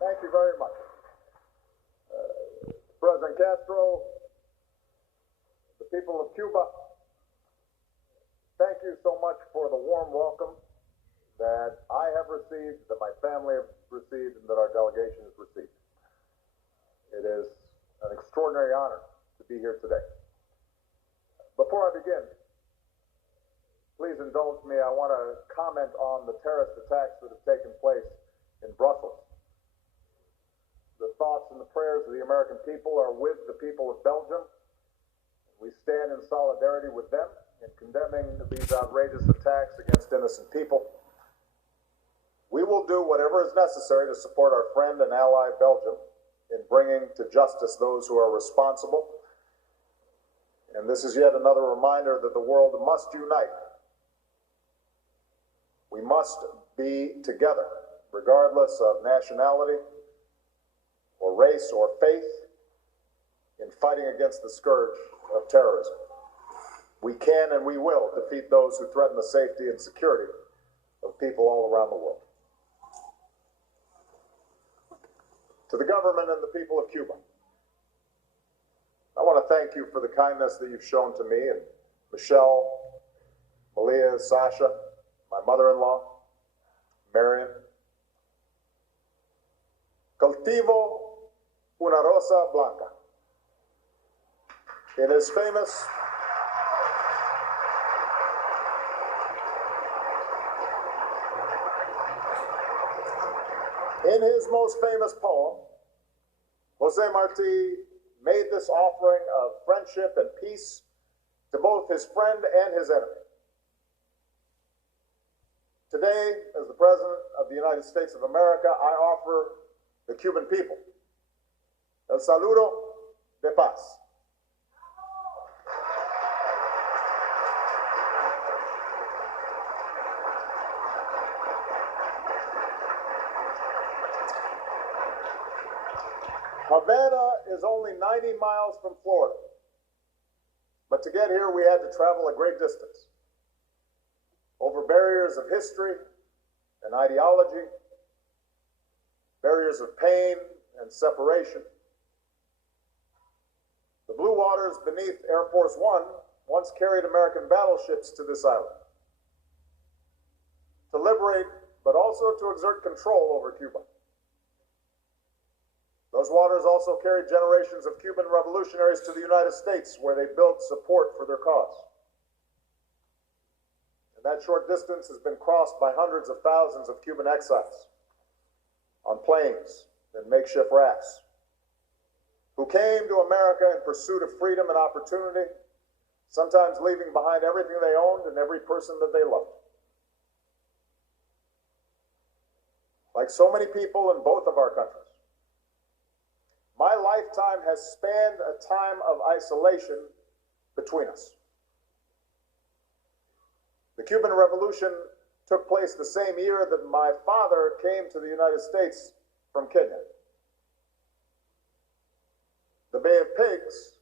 Thank you very much. President Castro, the people of Cuba, thank you so much for the warm welcome that I have received, that my family have received, and that our delegation has received. It is an extraordinary honor to be here today. Before I begin, please indulge me. I want to comment on the terrorist attacks that have taken place in Brussels. The thoughts and the prayers of the American people are with the people of Belgium. We stand in solidarity with them in condemning these outrageous attacks against innocent people. We will do whatever is necessary to support our friend and ally Belgium in bringing to justice those who are responsible. And this is yet another reminder that the world must unite. We must be together, regardless of nationality, or race, or faith, in fighting against the scourge of terrorism. We can and we will defeat those who threaten the safety and security of people all around the world. To the government and the people of Cuba, I want to thank you for the kindness that you've shown to me and Michelle, Malia, Sasha, my mother-in-law, Marion. Cultivo una rosa blanca. It is famous. In his most famous poem, José Martí made this offering of friendship and peace to both his friend and his enemy. Today, as the President of the United States of America, I offer the Cuban people el saludo de paz. Havana is only 90 miles from Florida, but to get here we had to travel a great distance, over barriers of history and ideology, barriers of pain and separation. The blue waters beneath Air Force One once carried American battleships to this island to liberate, but also to exert control over Cuba. Those waters also carried generations of Cuban revolutionaries to the United States, where they built support for their cause. And that short distance has been crossed by hundreds of thousands of Cuban exiles on planes and makeshift rafts, who came to America in pursuit of freedom and opportunity, sometimes leaving behind everything they owned and every person that they loved. Like so many people in both of our countries, my lifetime has spanned a time of isolation between us. The Cuban Revolution took place the same year that my father came to the United States from Kenya. The Bay of Pigs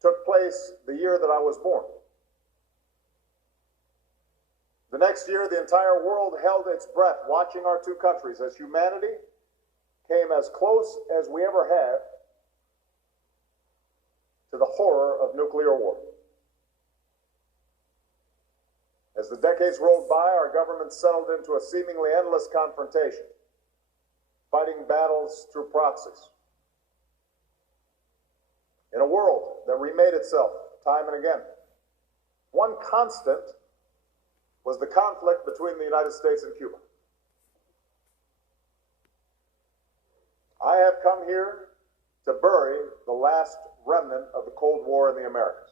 took place the year that I was born. The next year, the entire world held its breath, watching our two countries as humanity came as close as we ever have to the horror of nuclear war. As the decades rolled by, our government settled into a seemingly endless confrontation, fighting battles through proxies. In a world that remade itself time and again, one constant was the conflict between the United States and Cuba. I have come here to bury the last remnant of the Cold War in the Americas.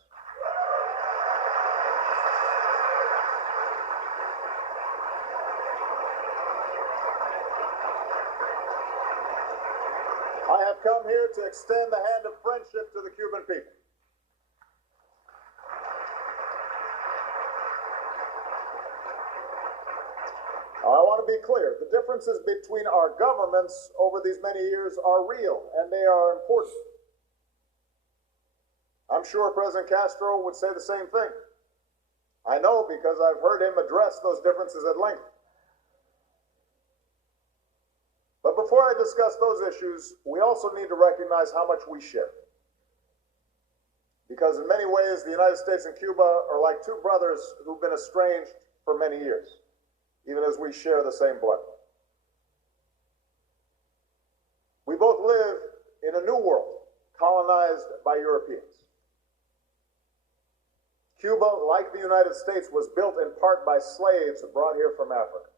I have come here to extend the hand of friendship to the Cuban people. I want to be clear. The differences between our governments over these many years are real, and they are important. I'm sure President Castro would say the same thing. I know because I've heard him address those differences at length. before I discuss those issues, we also need to recognize how much we share. Because in many ways, the United States and Cuba are like two brothers who've been estranged for many years, even as we share the same blood. We both live in a new world, colonized by Europeans. Cuba, like the United States, was built in part by slaves brought here from Africa.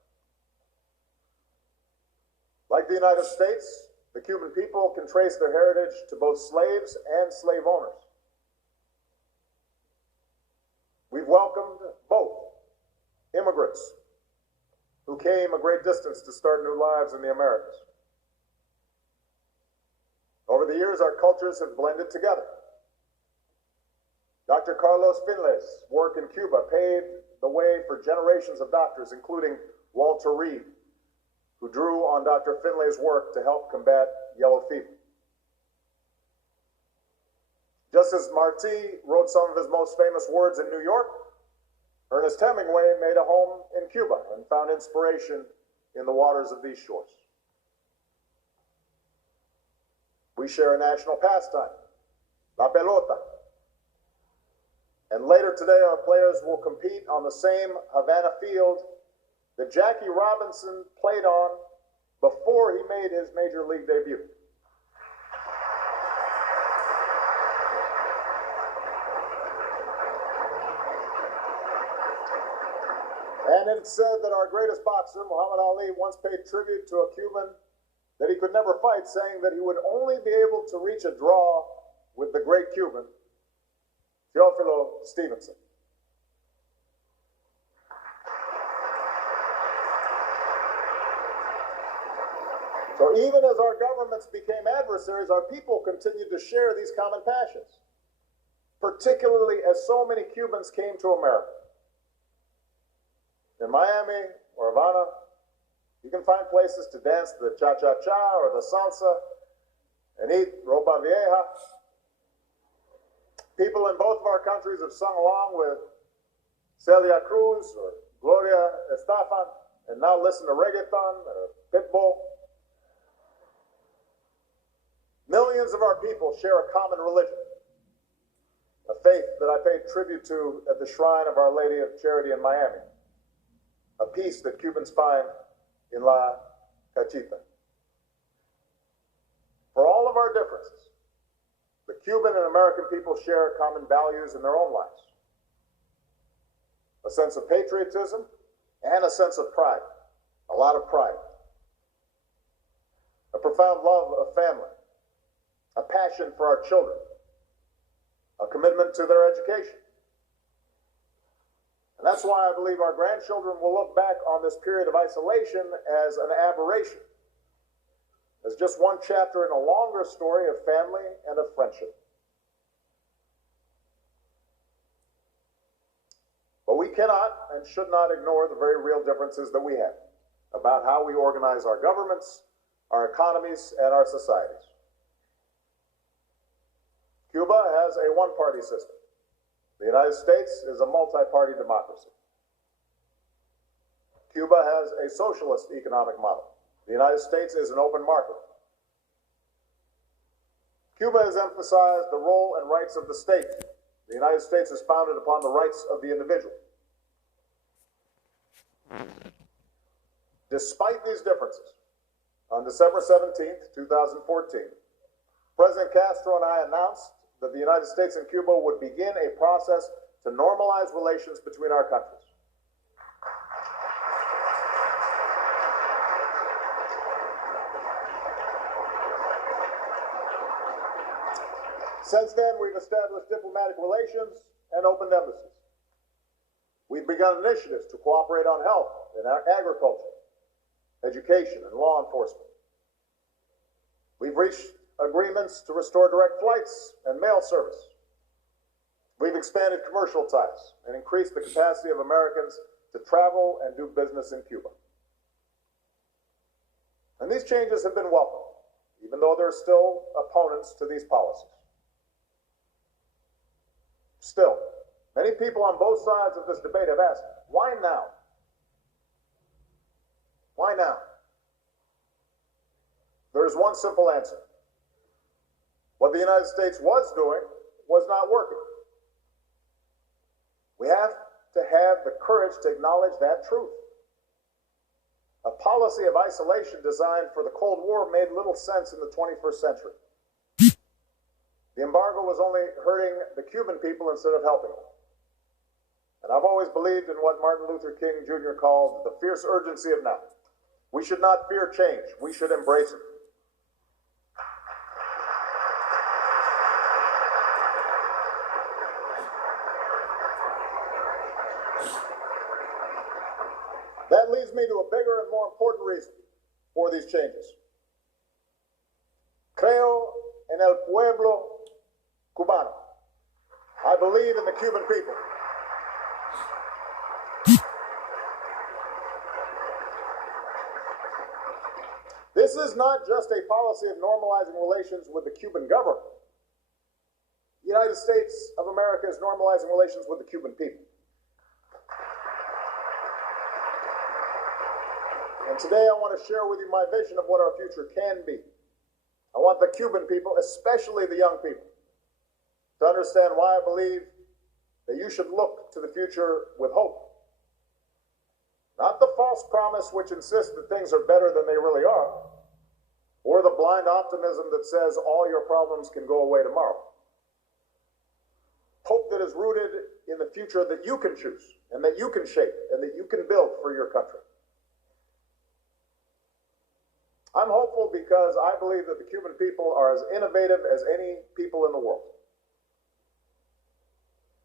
Like the United States, the Cuban people can trace their heritage to both slaves and slave owners. We've welcomed both immigrants who came a great distance to start new lives in the Americas. Over the years, our cultures have blended together. Dr. Carlos Finlay's work in Cuba paved the way for generations of doctors, including Walter Reed, who drew on Dr. Finlay's work to help combat yellow fever. Just as Martí wrote some of his most famous words in New York, Ernest Hemingway made a home in Cuba and found inspiration in the waters of these shores. We share a national pastime, la pelota. And later today, our players will compete on the same Habana field that Jackie Robinson played on before he made his major league debut. And it's said that our greatest boxer, Muhammad Ali, once paid tribute to a Cuban that he could never fight, saying that he would only be able to reach a draw with the great Cuban, Teófilo Stevenson. So even as our governments became adversaries, our people continued to share these common passions, particularly as so many Cubans came to America. In Miami or Habana, you can find places to dance the cha-cha-cha or the salsa and eat ropa vieja. People in both of our countries have sung along with Celia Cruz or Gloria Estefan and now listen to reggaeton or Pitbull. Millions of our people share a common religion, a faith that I paid tribute to at the shrine of Our Lady of Charity in Miami, a peace that Cubans find in La Cachita. For all of our differences, the Cuban and American people share common values in their own lives. A sense of patriotism and a sense of pride, a lot of pride. A profound love of family, a passion for our children, a commitment to their education. And that's why I believe our grandchildren will look back on this period of isolation as an aberration, as just one chapter in a longer story of family and of friendship. But we cannot and should not ignore the very real differences that we have about how we organize our governments, our economies, and our societies. Cuba has a one-party system. The United States is a multi-party democracy. Cuba has a socialist economic model. The United States is an open market. Cuba has emphasized the role and rights of the state. The United States is founded upon the rights of the individual. Despite these differences, on December 17th, 2014, President Castro and I announced that the United States and Cuba would begin a process to normalize relations between our countries. Since then, we've established diplomatic relations and opened embassies. We've begun initiatives to cooperate on health and agriculture, education, and law enforcement. We've reached agreements to restore direct flights and mail service. We've expanded commercial ties and increased the capacity of Americans to travel and do business in Cuba. And these changes have been welcome, even though there are still opponents to these policies. Still, many people on both sides of this debate have asked, why now? Why now? There's one simple answer. What the United States was doing was not working. We have to have the courage to acknowledge that truth. A policy of isolation designed for the Cold War made little sense in the 21st century. The embargo was only hurting the Cuban people instead of helping them. And I've always believed in what Martin Luther King Jr. called the fierce urgency of now. We should not fear change. We should embrace it. That leads me to a bigger and more important reason for these changes. Creo en el pueblo cubano. I believe in the Cuban people. This is not just a policy of normalizing relations with the Cuban government. The United States of America is normalizing relations with the Cuban people. And today I want to share with you my vision of what our future can be. I want the Cuban people, especially the young people, to understand why I believe that you should look to the future with hope. Not the false promise which insists that things are better than they really are, or the blind optimism that says all your problems can go away tomorrow. Hope that is rooted in the future that you can choose, and that you can shape, and that you can build for your country. I'm hopeful because I believe that the Cuban people are as innovative as any people in the world.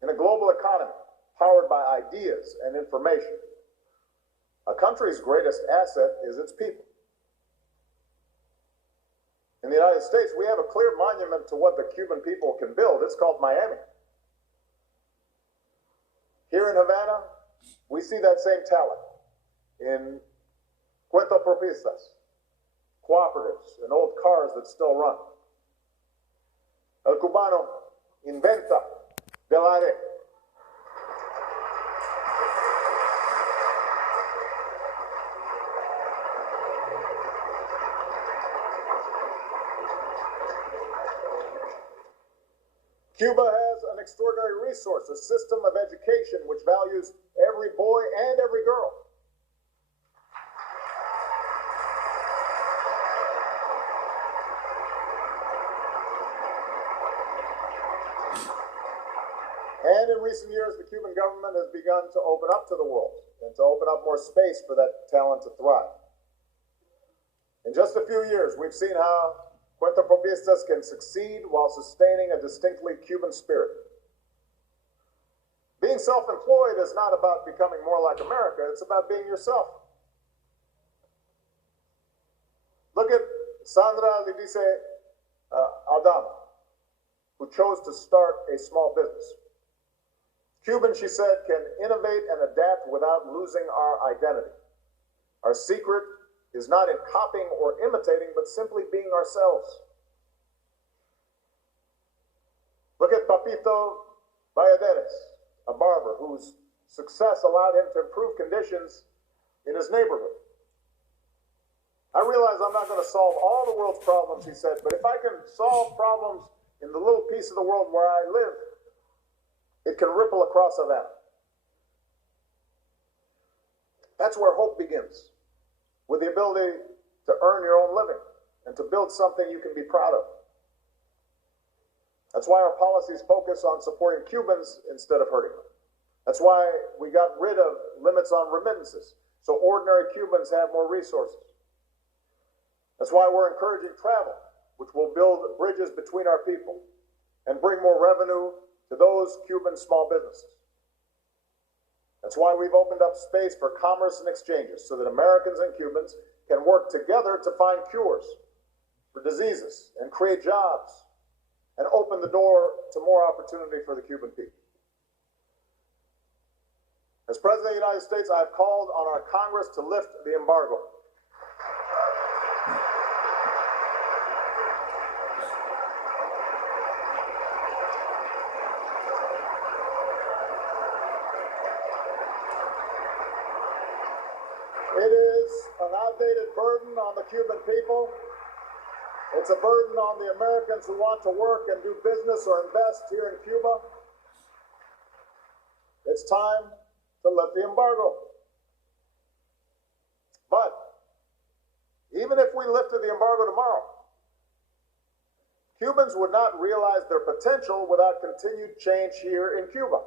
In a global economy powered by ideas and information, a country's greatest asset is its people. In the United States, we have a clear monument to what the Cuban people can build. It's called Miami. Here in Havana, we see that same talent in cuentapropistas, cooperatives, and old cars that still run. El cubano inventa del aire. Cuba has an extraordinary resource, a system of education which values every boy and every girl. And in recent years, the Cuban government has begun to open up to the world and to open up more space for that talent to thrive. In just a few years, we've seen how cuentapropistas can succeed while sustaining a distinctly Cuban spirit. Being self-employed is not about becoming more like America, it's about being yourself. Look at Sandra Lidice Aldama, who chose to start a small business. Cuban, she said, can innovate and adapt without losing our identity. Our secret is not in copying or imitating, but simply being ourselves. Look at Papito Valladares, a barber whose success allowed him to improve conditions in his neighborhood. I realize I'm not going to solve all the world's problems, he said, but if I can solve problems in the little piece of the world where I live, it can ripple across Havana. That's where hope begins, with the ability to earn your own living and to build something you can be proud of. That's why our policies focus on supporting Cubans instead of hurting them. That's why we got rid of limits on remittances, so ordinary Cubans have more resources. That's why we're encouraging travel, which will build bridges between our people and bring more revenue to those Cuban small businesses. That's why we've opened up space for commerce and exchanges so that Americans and Cubans can work together to find cures for diseases and create jobs and open the door to more opportunity for the Cuban people. As President of the United States, I've called on our Congress to lift the embargo. It is an outdated burden on the Cuban people, It's a burden on the Americans who want to work and do business or invest here in Cuba. It's time to lift the embargo. But even if we lifted the embargo tomorrow, Cubans would not realize their potential without continued change here in Cuba.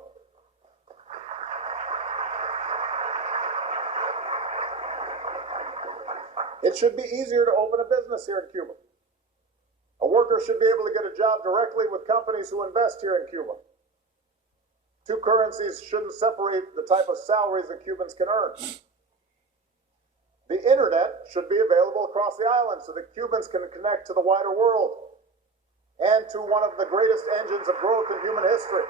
It should be easier to open a business here in Cuba. A worker should be able to get a job directly with companies who invest here in Cuba. Two currencies shouldn't separate the type of salaries that Cubans can earn. The internet should be available across the island so that Cubans can connect to the wider world and to one of the greatest engines of growth in human history.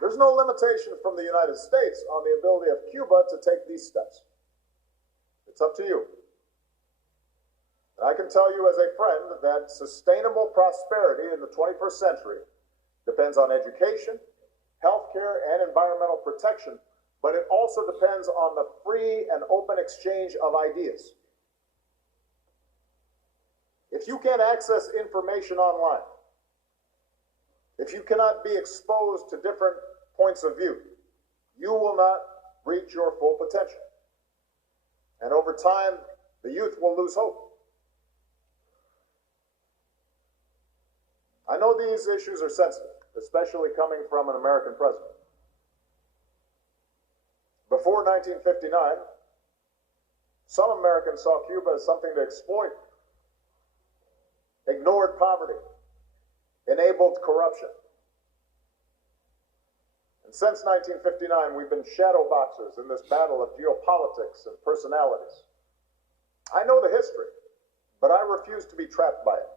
There's no limitation from the United States on the ability of Cuba to take these steps. It's up to you. And I can tell you as a friend that sustainable prosperity in the 21st century depends on education, healthcare, and environmental protection, but it also depends on the free and open exchange of ideas. If you can't access information online, if you cannot be exposed to different points of view, you will not reach your full potential. And over time, the youth will lose hope. I know these issues are sensitive, especially coming from an American president. Before 1959, some Americans saw Cuba as something to exploit, ignored poverty, enabled corruption. And since 1959, we've been shadow boxers in this battle of geopolitics and personalities. I know the history, but I refuse to be trapped by it.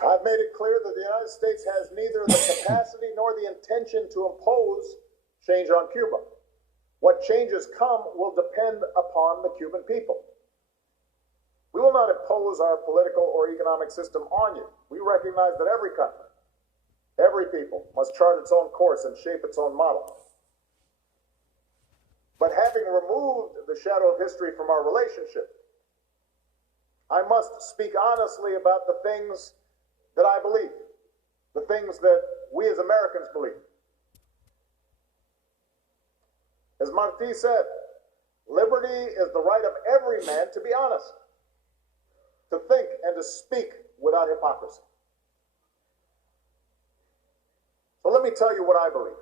I've made it clear that the United States has neither the capacity nor the intention to impose change on Cuba. What changes come will depend upon the Cuban people. We will not impose our political or economic system on you. We recognize that every country, every people must chart its own course and shape its own model. But having removed the shadow of history from our relationship, I must speak honestly about the things that I believe, the things that we as Americans believe. As Martí said, liberty is the right of every man to be honest, to think and to speak without hypocrisy. So let me tell you what I believe.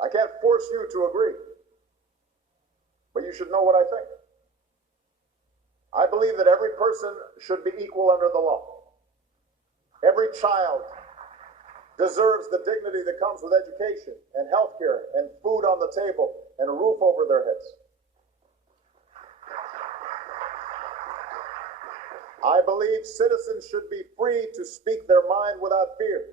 I can't force you to agree, but you should know what I think. I believe that every person should be equal under the law. Every child deserves the dignity that comes with education and health care and food on the table and a roof over their heads. I believe citizens should be free to speak their mind without fear,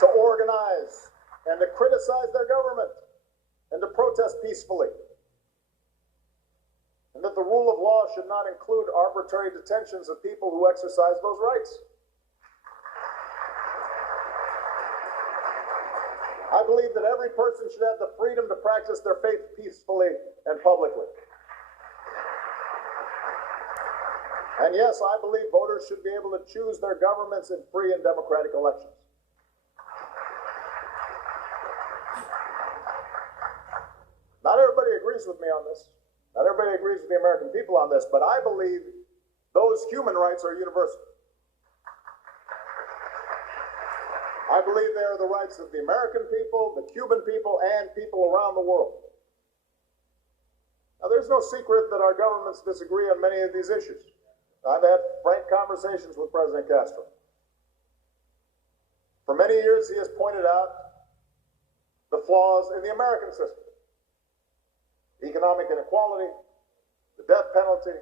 to organize and to criticize their government and to protest peacefully, and that the rule of law should not include arbitrary detentions of people who exercise those rights. I believe that every person should have the freedom to practice their faith peacefully and publicly. And yes, I believe voters should be able to choose their governments in free and democratic elections. Not everybody agrees with me on this. Not everybody agrees with the American people on this, but I believe those human rights are universal. I believe they are the rights of the American people, the Cuban people, and people around the world. Now, there's no secret that our governments disagree on many of these issues. I've had frank conversations with President Castro. For many years, he has pointed out the flaws in the American system. Economic inequality, the death penalty,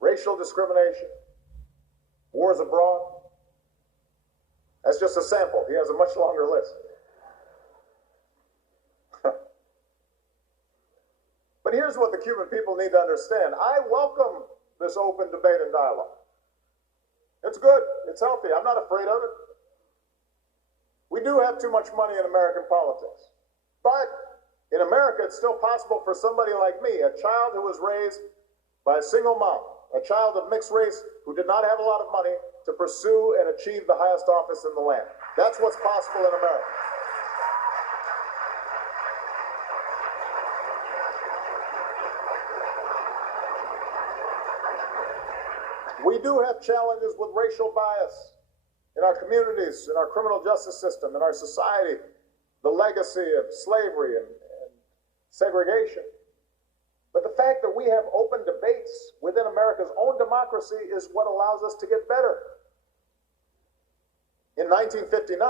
racial discrimination, wars abroad. That's just a sample. He has a much longer list. But here's what the Cuban people need to understand. I welcome this open debate and dialogue. It's good. It's healthy. I'm not afraid of it. We do have too much money in American politics. But in America, it's still possible for somebody like me, a child who was raised by a single mom, a child of mixed race who did not have a lot of money, to pursue and achieve the highest office in the land. That's what's possible in America. We do have challenges with racial bias in our communities, in our criminal justice system, in our society, the legacy of slavery and segregation. But the fact that we have open debates within America's own democracy is what allows us to get better. In 1959,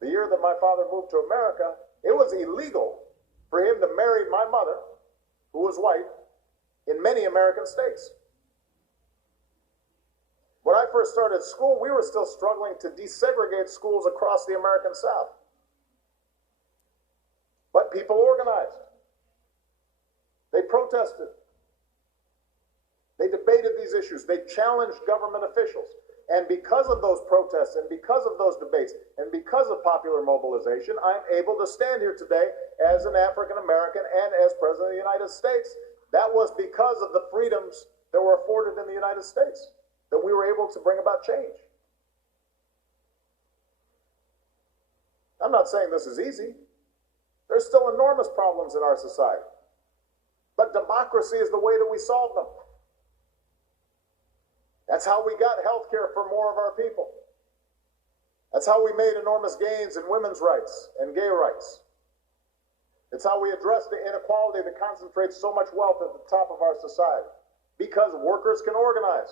the year that my father moved to America, it was illegal for him to marry my mother, who was white, in many American states. When I first started school, we were still struggling to desegregate schools across the American South. But people organized. They protested. They debated these issues. They challenged government officials. And because of those protests and because of those debates and because of popular mobilization, I'm able to stand here today as an African American and as President of the United States. That was because of the freedoms that were afforded in the United States, that we were able to bring about change. I'm not saying this is easy. There's still enormous problems in our society. But democracy is the way that we solve them. That's how we got health care for more of our people. That's how we made enormous gains in women's rights and gay rights. It's how we address the inequality that concentrates so much wealth at the top of our society. Because workers can organize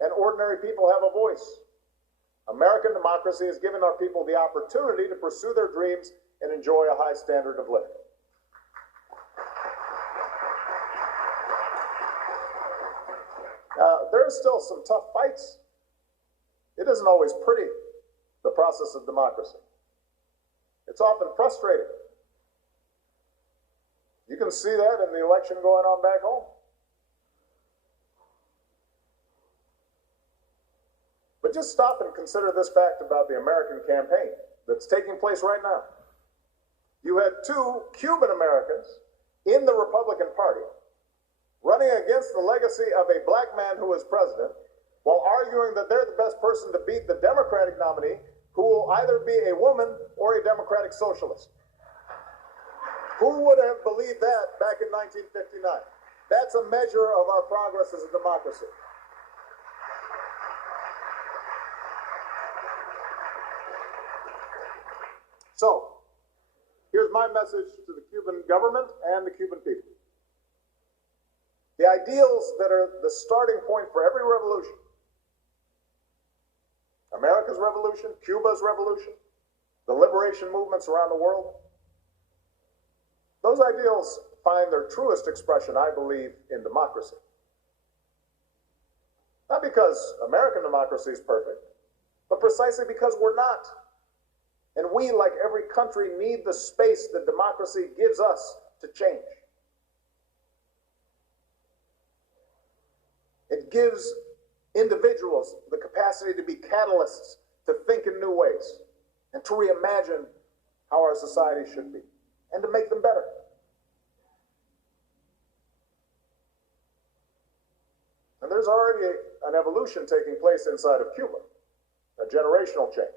and ordinary people have a voice. American democracy has given our people the opportunity to pursue their dreams and enjoy a high standard of living. There's still some tough fights. It isn't always pretty, the process of democracy. It's often frustrating. You can see that in the election going on back home. But just stop and consider this fact about the American campaign that's taking place right now. You had two Cuban Americans in the Republican Party running against the legacy of a black man who was president, while arguing that they're the best person to beat the Democratic nominee, who will either be a woman or a Democratic socialist. Who would have believed that back in 1959? That's a measure of our progress as a democracy. So, here's my message to the Cuban government and the Cuban people. The ideals that are the starting point for every revolution, America's revolution, Cuba's revolution, the liberation movements around the world, those ideals find their truest expression, I believe, in democracy. Not because American democracy is perfect, but precisely because we're not. And we, like every country, need the space that democracy gives us to change. It gives individuals the capacity to be catalysts, to think in new ways, and to reimagine how our society should be, and to make them better. And there's already an evolution taking place inside of Cuba, a generational change.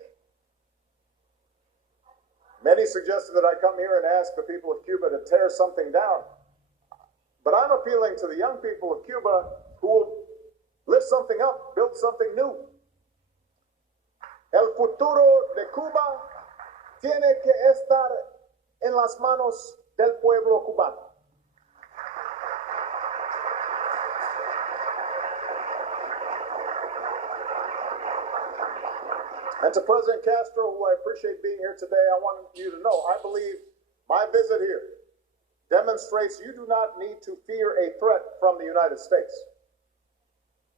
Many suggested that I come here and ask the people of Cuba to tear something down. But I'm appealing to the young people of Cuba who will lift something up, build something new. El futuro de Cuba tiene que estar en las manos del pueblo cubano. And to President Castro, who I appreciate being here today, I want you to know, I believe my visit here demonstrates you do not need to fear a threat from the United States.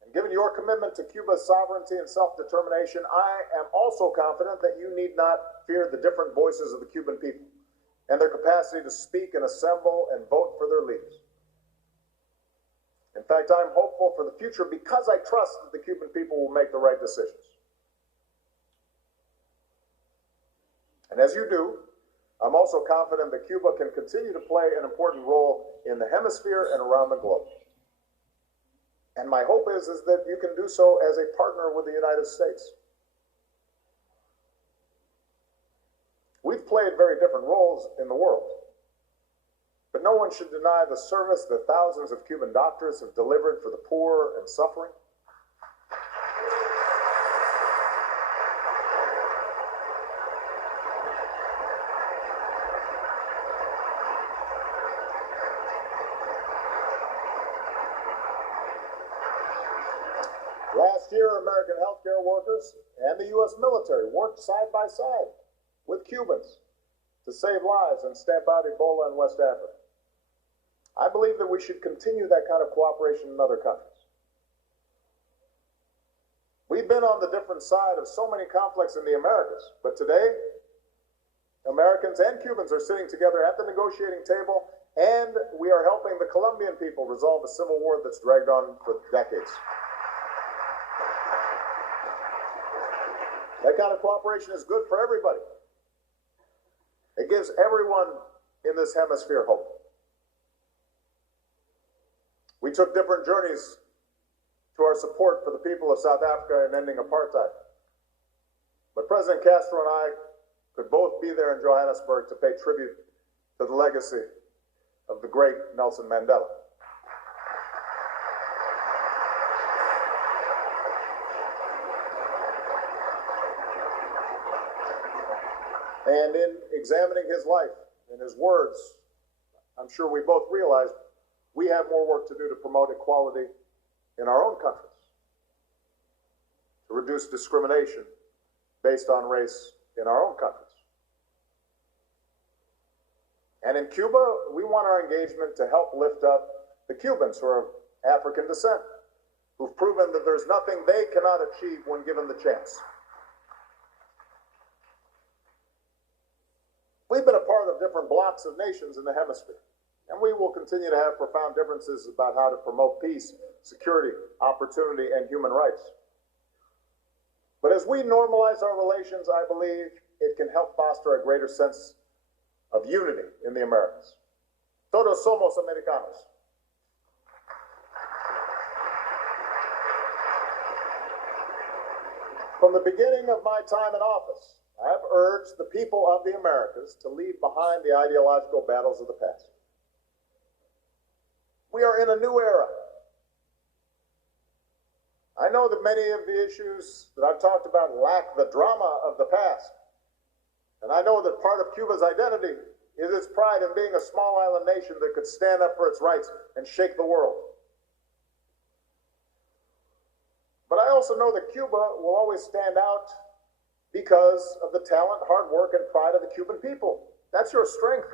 And given your commitment to Cuba's sovereignty and self-determination, I am also confident that you need not fear the different voices of the Cuban people and their capacity to speak and assemble and vote for their leaders. In fact, I'm hopeful for the future because I trust that the Cuban people will make the right decisions. And as you do, I'm also confident that Cuba can continue to play an important role in the hemisphere and around the globe. And my hope is that you can do so as a partner with the United States. We've played very different roles in the world, but no one should deny the service that thousands of Cuban doctors have delivered for the poor and suffering. Last year, American healthcare workers and the U.S. military worked side by side with Cubans to save lives and stamp out Ebola in West Africa. I believe that we should continue that kind of cooperation in other countries. We've been on the different side of so many conflicts in the Americas, but today, Americans and Cubans are sitting together at the negotiating table, and we are helping the Colombian people resolve a civil war that's dragged on for decades. That kind of cooperation is good for everybody. It gives everyone in this hemisphere hope. We took different journeys to our support for the people of South Africa in ending apartheid. But President Castro and I could both be there in Johannesburg to pay tribute to the legacy of the great Nelson Mandela. And in examining his life and his words, I'm sure we both realized we have more work to do to promote equality in our own countries, to reduce discrimination based on race in our own countries. And in Cuba, we want our engagement to help lift up the Cubans who are of African descent, who've proven that there's nothing they cannot achieve when given the chance. We've been a part of different blocks of nations in the hemisphere, and we will continue to have profound differences about how to promote peace, security, opportunity, and human rights. But as we normalize our relations, I believe it can help foster a greater sense of unity in the Americas. Todos somos americanos. From the beginning of my time in office, I have urged the people of the Americas to leave behind the ideological battles of the past. We are in a new era. I know that many of the issues that I've talked about lack the drama of the past. And I know that part of Cuba's identity is its pride in being a small island nation that could stand up for its rights and shake the world. But I also know that Cuba will always stand out because of the talent, hard work, and pride of the Cuban people. That's your strength.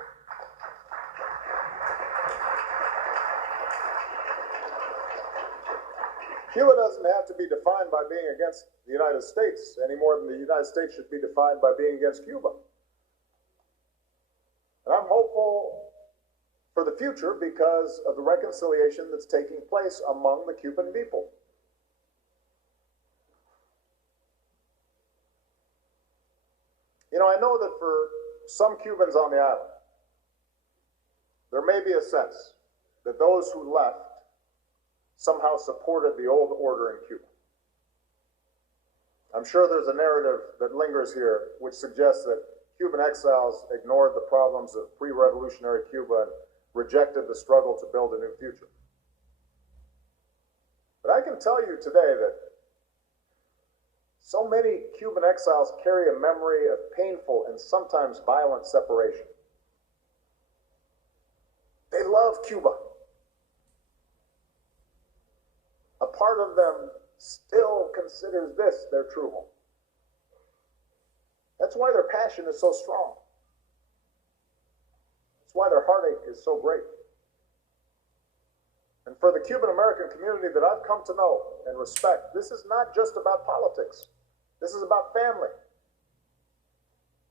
Cuba doesn't have to be defined by being against the United States any more than the United States should be defined by being against Cuba. And I'm hopeful for the future because of the reconciliation that's taking place among the Cuban people. You know, I know that for some Cubans on the island, there may be a sense that those who left somehow supported the old order in Cuba. I'm sure there's a narrative that lingers here which suggests that Cuban exiles ignored the problems of pre-revolutionary Cuba and rejected the struggle to build a new future. But I can tell you today that so many Cuban exiles carry a memory of painful and sometimes violent separation. They love Cuba. A part of them still considers this their true home. That's why their passion is so strong. That's why their heartache is so great. And for the Cuban American community that I've come to know and respect, this is not just about politics. This is about family.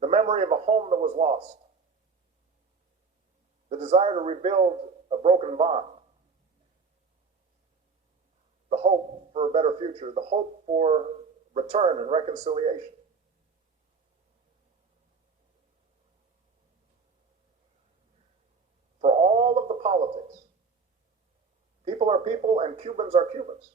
The memory of a home that was lost. The desire to rebuild a broken bond. better future, the hope for return and reconciliation. For all of the politics, people are people and Cubans are Cubans.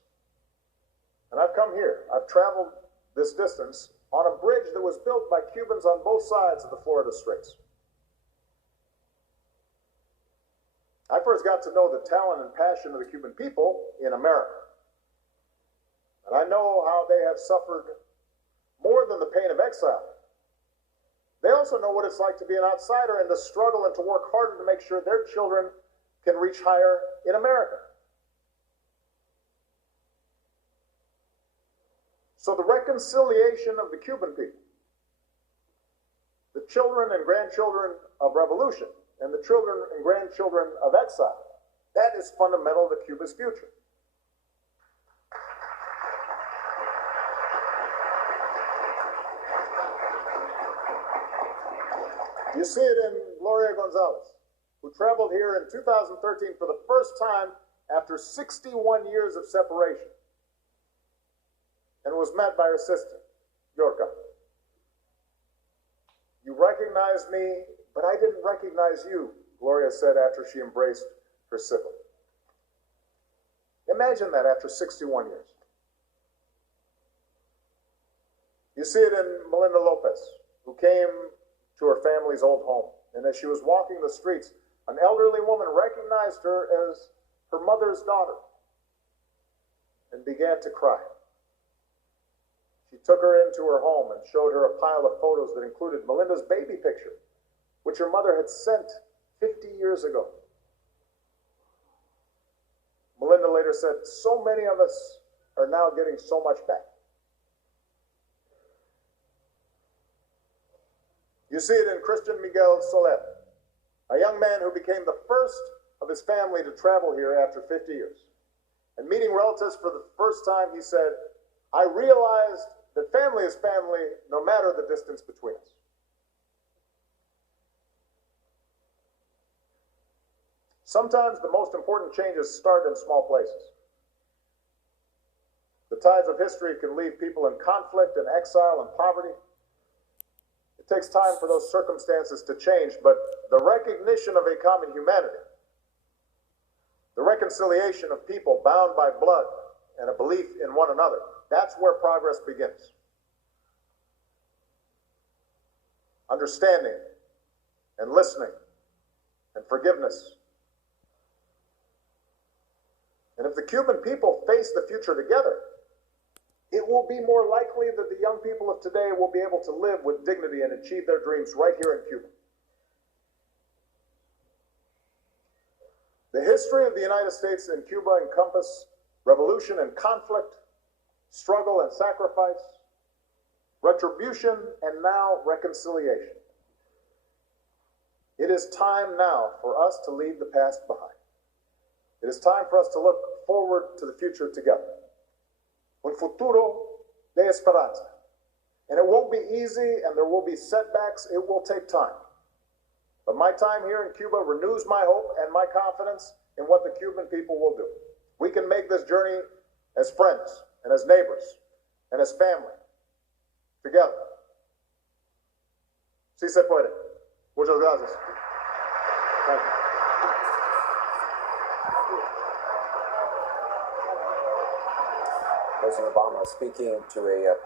And I've come here, I've traveled this distance on a bridge that was built by Cubans on both sides of the Florida Straits. I first got to know the talent and passion of the Cuban people in America. And I know how they have suffered more than the pain of exile. They also know what it's like to be an outsider and to struggle and to work harder to make sure their children can reach higher in America. So the reconciliation of the Cuban people, the children and grandchildren of revolution, and the children and grandchildren of exile, that is fundamental to Cuba's future. You see it in Gloria Gonzalez, who traveled here in 2013 for the first time after 61 years of separation, and was met by her sister, Yorka. You recognize me, but I didn't recognize you, Gloria said after she embraced her sibling. Imagine that after 61 years. You see it in Melinda Lopez, who came to her family's old home. And as she was walking the streets, an elderly woman recognized her as her mother's daughter and began to cry. She took her into her home and showed her a pile of photos that included Melinda's baby picture, which her mother had sent 50 years ago. Melinda later said, "So many of us are now getting so much back." You see it in Christian Miguel Soler, a young man who became the first of his family to travel here after 50 years. And meeting relatives for the first time, he said, "I realized that family is family no matter the distance between us." Sometimes the most important changes start in small places. The tides of history can leave people in conflict and exile and poverty. It takes time for those circumstances to change, but the recognition of a common humanity, the reconciliation of people bound by blood and a belief in one another, that's where progress begins. Understanding and listening and forgiveness. And if the Cuban people face the future together, it will be more likely that the young people of today will be able to live with dignity and achieve their dreams right here in Cuba. The history of the United States and Cuba encompass revolution and conflict, struggle and sacrifice, retribution, and now reconciliation. It is time now for us to leave the past behind. It is time for us to look forward to the future together. Un futuro de esperanza. And it won't be easy, and there will be setbacks. It will take time. But my time here in Cuba renews my hope and my confidence in what the Cuban people will do. We can make this journey as friends and as neighbors and as family together. Sí se puede. Muchas gracias. Thank you. President Obama speaking to a